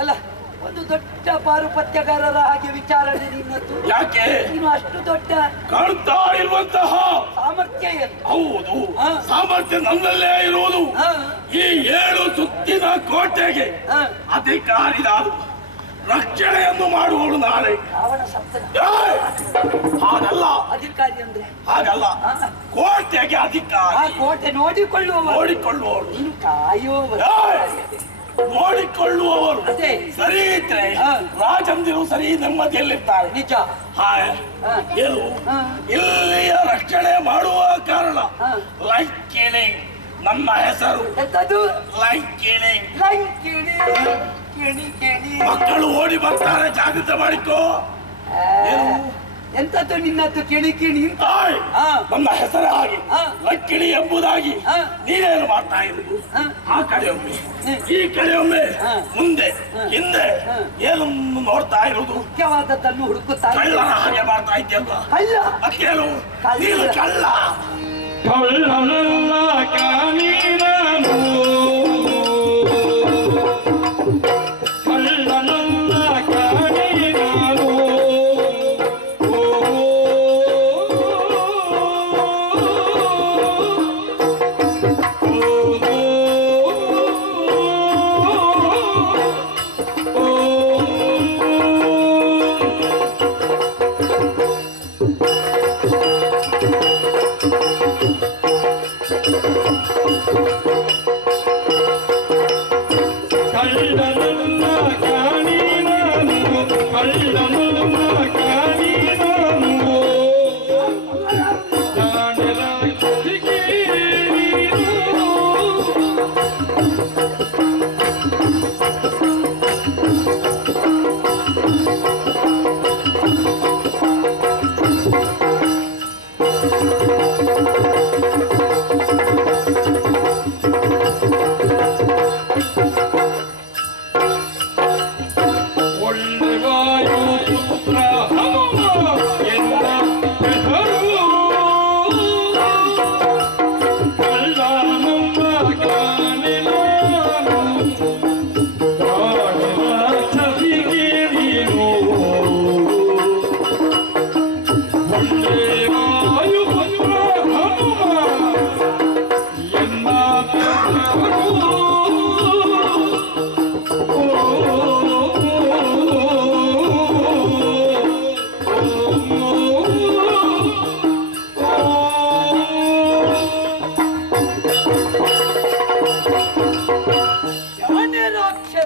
ಅಲ್ಲ ಒಂದು ದೊಡ್ಡ ಪಾರುಪತ್ಯಗಾರರ ಹಾಗೆ ವಿಚಾರಣೆ ನಿನ್ನದ್ದು. ಯಾಕೆ ನೀನು ಅಷ್ಟು ದೊಡ್ಡ ಕಾಣ್ತಾ ಇರುವಂತಹ ಸಾಮರ್ಥ್ಯ ಏನು? ಹೌದು, ಸಾಮರ್ಥ್ಯ ನನ್ನಲ್ಲೇ ಇರುವುದು. ಈ 7 ಸುತ್ತಿನ ಕೋಟೆಗೆ ಅಧಿಕಾರಿ ನಾನು, ರಕ್ಷಣೆಯನ್ನು ಮಾಡುವಳು ನಾಳೆ. ರಾವಣ ಸಪ್ತನ ಹಾಗಲ್ಲ ಅಧಿಕಾರಿ ಅಂದ್ರೆ ಹಾಗಲ್ಲ, ಕೋಟೆಗೆ ಅಧಿಕಾರಿ. ಆ ಕೋಟೆ ನೋಡಿಕೊಳ್ಳುವವರು ನೀನು ಕಾಯುವವರು. ನೋಡಿಕೊಳ್ಳುವವರು ಅದೇ ಸರಿ ಇದ್ರೆ ರಾಜಂದಿರು ಸರಿ ನೆಮ್ಮದಿಯಲ್ಲಿರ್ತಾರೆ. ನಿಜ. ಏನು ಇಲ್ಲಿಯ ರಕ್ಷಣೆ ಮಾಡುವ ಕಾರಣ ಲಂಕಿಣಿ ನನ್ನ ಹೆಸರು. ಲಂಕಿಣಿ. ಮಕ್ಕಳು ಓಡಿ ಬರ್ತಾರೆ, ಜಾಗೃತ ಮಾಡಿಕೋ. ಎಂತದ್ದು ನಿನ್ನದ್ದು ಕಿಣಿ ಕಿಣಿ? ನನ್ನ ಹೆಸರ ಹಾಗೆ ಲಕ್ಕಿಣಿ ಎಂಬುದಾಗಿ ನೀನೇನು ಮಾಡ್ತಾ ಇರುವುದು? ಆ ಕಡೆ ಒಮ್ಮೆ ಈ ಕಡೆ ಒಮ್ಮೆ ಮುಂದೆ ಹಿಂದೆ ಏನನ್ನು ನೋಡ್ತಾ ಇರುವುದು? ಮುಖ್ಯವಾದದ್ದನ್ನು ಹುಡುಕುತ್ತಾ ಕಳ್ಳನ ಹಾಗೆ ಮಾಡ್ತಾ ಇದ್ಯಲ್ಲ. ಕಳ್ಳ ಅಕ್ಕೇನು ನೀನು ಕಳ್ಳ? ಕಳ್ಳನಲ್ಲ ಕಾನೀನನು, ಕಳ್ಳನಲ್ಲ ಕಾನೀನನು. ಕಳ್ಳನಲ್ಲ ಕಾನೀನನು, ಕಳ್ಳನು